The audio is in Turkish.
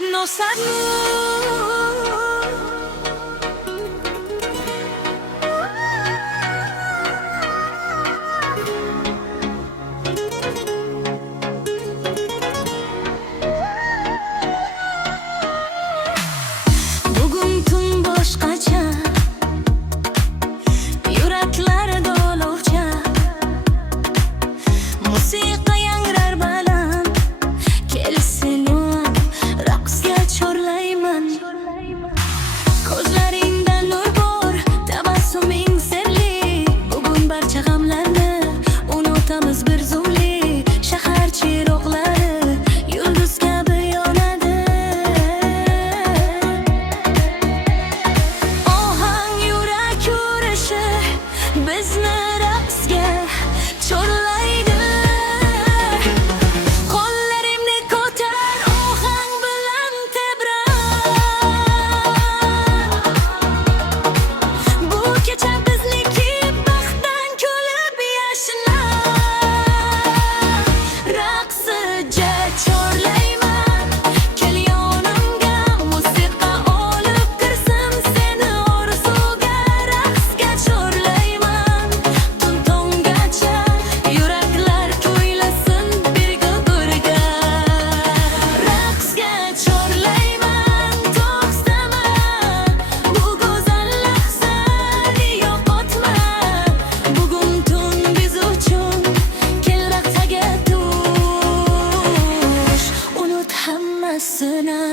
No sabemos. Bugün tüm boşqacha, yuraklar do'lovcha, musiqa yangrar baland, kelsin raqsga chorlayman. Ko'zlaringda nur bor, tabassuming sirli. Bugun barcha g'amlarni unutamiz bir zumli. Shahar chiroqlari yulduz kabi yonadi. Ohang yurak yurishi bizni raqsga chorlaydi. Qo'llarimni ko'tar, ohang bilan tebra. Bu kecha bizniki, baxtdan kulib yashna. Raqsga chorlayman, kel yonimga, musiqa olib kirsin seni orzuga. Raqsga chorlayman, tun tongacha, yuraklar kuylasin birga birga. Raqsga chorlayman, to'xtama, bu go'zal lahzani yo'qotma. Bugun tun biz uchun, kel raqsaga tush, unut hammasini.